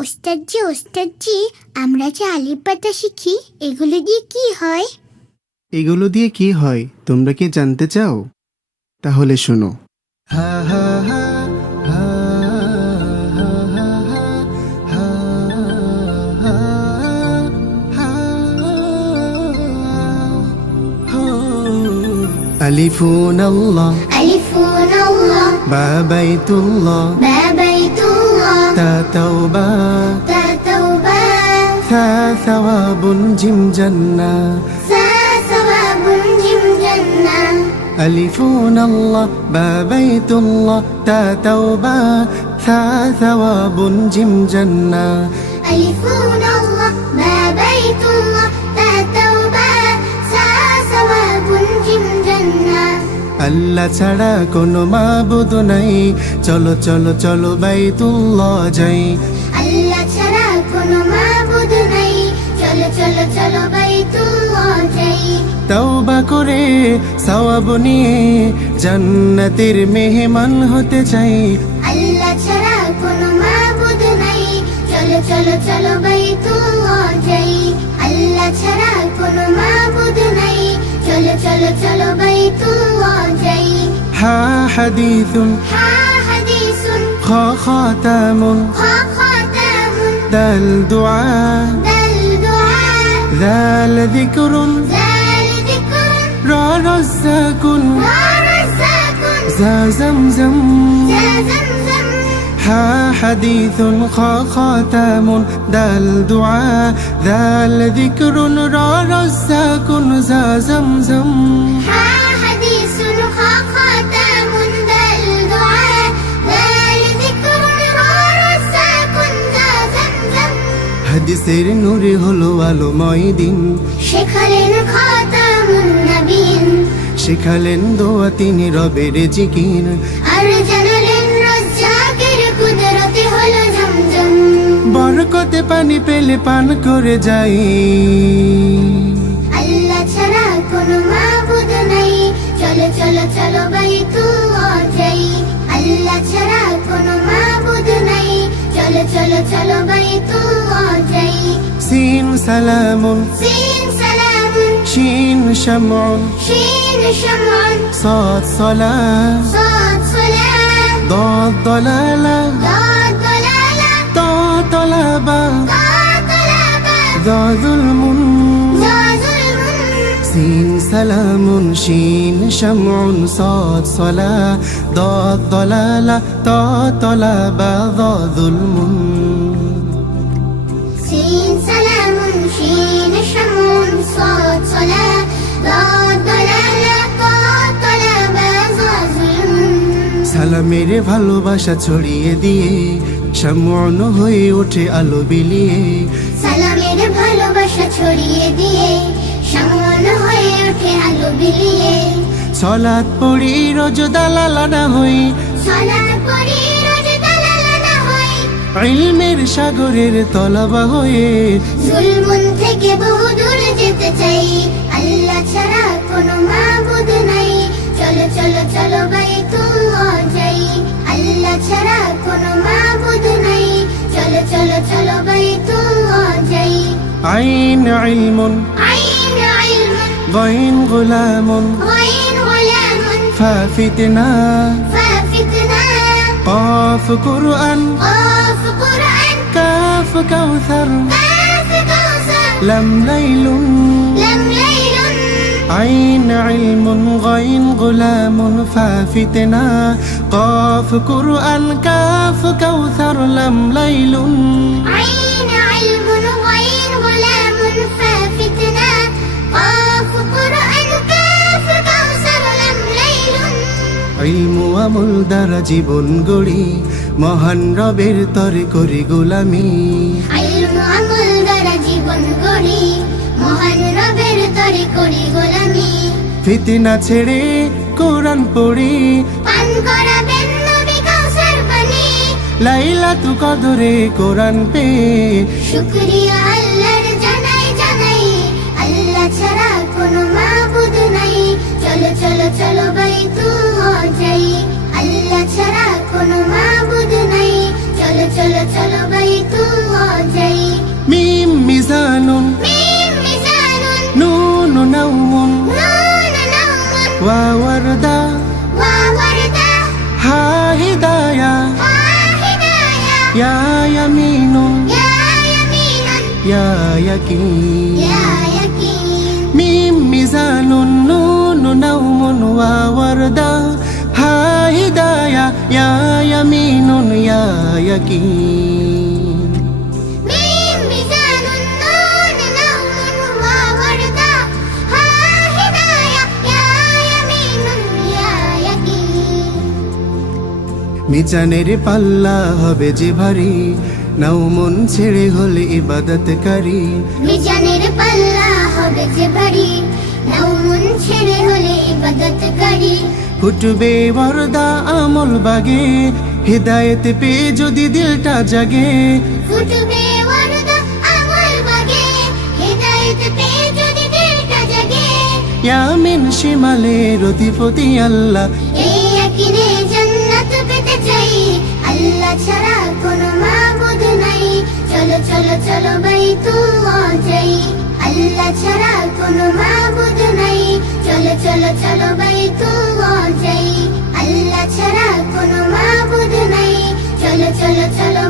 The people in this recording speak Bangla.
ওস্তাদজি, আমরা যে আলিফ বাতা শিখি এগুলো দিয়ে কি হয়? এগুলো দিয়ে কি হয় তোমরা কি জানতে চাও? তাহলে শোনো। হা হা হা হা হা হা হা হা হা। আলিফুন আল্লাহ আলিফুন আল্লাহ বা বাইতুল্লাহ বা বাইতুল্লাহ তা তাওবা তা তাওবা ثا ثواب جيم جنة সা সাওয়াবুন জিম জান্নাহ ألفون الله با بيت الله تا توبة ثا ثواب جيم جنة আলিফুন আল্লাহ বা বাইতুল্লাহ তা তাওবা সা সাওয়াবুন জিম জান্নাহ আল্লাহ ছাড়া কোনো মাবুদ নাই, চলো চলো চলো বাইতুল্লাহ যাই। আল্লাহ ছাড়া কোনো মাবুদ নাই, চলো চলো চলো বাইতুল্লাহ যাই। তওবা করে সওয়াব নিয়ে জান্নাতের মেহমান হতে চাই। আল্লাহ ছাড়া কোনো মাবুদ নাই, চলো চলো চলো বাইতুল্লাহ যাই। আল্লাহ ছাড়া কোনো মাবুদ নাই, চলো চলো চলো বাইতুল্লাহ যাই। হা হাদিসুন হা হাদিসুন খা খাতামুন খা খাতামুন দাল দুআ দাল দুআ দাল যিকরুন জাল যিকরুন রা রাজ্জাকুন ওয়া রাযাকুন জা zamzam জা zamzam হা হাদিসুন খা খাতামুন দাল দুআ দাল যিকরুন রা রাজ্জাকুন জা zamzam হা হাদিসুন খা খাতামুন দাল দুআ দাল যিকরুন ওয়া রাযাকুন জা zamzam হাদিসের নূরে হলো আলোময় দিন, শেখালেন খাতামুন নবীন শেখালেন দোয়া তিনি রবের জিকির। আর জানালেন রাজ্জাকের কুদরতে হলো জমজম বরকতে পানি পেলে পান করে যাই। আল্লাহ ছাড়া কোনো মাবুদ নাই, চলো চলো চলো বাইতুল্লাহ যাই। আল্লাহ ছাড়া কোনো মাবুদ নাই, চলো চলো চলো বাইতুল্লাহ যাই। সিন সালামুন সিন সালামুন শিন শামউন শিন শামউন সাদ সালাহ সাদ সালাম দাদ দালালা দাদ দালালা তা তালাবা তা তালাবা দা যুলমুন জা যুলমুন সিন সালামুন শিন শামউন সাদ সালাহ দাদ দালালা তা তালাবা দা যুলমুন سين سلام شين شمون صاد صلاة ضاد ضلالة طاء طلبة ظلم সালামের ভালোবাসা ছড়িয়ে দিয়ে শামউন হয়ে ওঠে আলো বিলিয়ে। সালামের ভালোবাসা ছড়িয়ে দিয়ে সামন হয়ে ওঠে আলো বিলিয়ে। সালাত পড়ি রোজ দালালা না হই, সালাত পড়ি রোজ দালালা না হই, ইলমের সাগরের তলাবা হয়ে। জুলমুন থেকে বহু দূর যেতে চাই। আল্লাহ ছাড়া কোনো মাবুদ নাই, চলো চলো চলো বাইতুল্লাহ যাই। আল্লাহ ছাড়া কোনো মাবুদ নাই, চলো চলো চলো বাইতুল্লাহ যাই। আইন ইলমুন আইন ইলমুন গাইন গুলামুন গাইন গুলামুন ফা ফিতনা ফাফিতনা قاف قرآن قاف قرآن كاف كوثر كاف كوثر لم ليل لم ليل عين علم غين غلام فا فتنا قاف قرآن كاف كوثر لم ليل عين علم غين غلام فافتنا قاف قرآن كاف كوثر لم ليل علم আমল দ্বারা জীবন গড়ি মহান রবের তরে করি গোলামি। علم আমল দ্বারা জীবন গড়ি মহান রবের তরে করি গোলামি। ফিতনা ছেড়ে কোরআন পড়ি পান করাবেন নবী কাউসার পানি। লাইলাতুল কদরে কোরআন পে। শুকরিয়া আল্লাহর জানাই জানাই, আল্লাহ ছাড়া কোনো মাবুদ নাই, চলো চলো চলো বাইতুল্লাহ যাই। আল্লাহ ছাড়া কোনো মাবুদ নাই, চলো চলো চলো বাইতুল্লাহ ইয়ামিনুন ইয়া ইয়ামিনুন ইয়া ইয়াকিন ইয়া ইয়াকিন মিম মিজানুন নুন নাওমুন ওয়া ওয়ারদা হা হিদায়া ইয়া ইয়ামিনুন ইয়া ইয়াকিন ميم ميزان النون نوم ووردة ها هداية يا يمين يا يقين মিজানের পাল্লা হবে যে ভারী নাও মন ছেড়ে হলে ইবাদতকারী মিজানের পাল্লা হবে যে ভারী নাও মন ছেড়ে হলে ইবাদতকারী ফুটবে বরদা আমল বাগে হিদায়েত পেয়ে যদি দিলটা জাগে ফুটবে ওয়ারদা আমল বাগে হিদায়াত পেয়ে যদি দিলটা জাগে ইয়ামিন শিমালের অধিপতি আল্লাহ এই ইয়াকিনে জান্নাত পেতে চাই আল্লাহ ছাড়া কোনো মাবুদ নাই চলো চলো চলো বাইতুল্লাহ যাই আল্লাহ ছাড়া কোনো মাবুদ নাই চলো চলো চলো বাইতুল্লাহ যাই আল্লাহ ছাড়া কোনো মাবুদ নাই চলো চলো চলো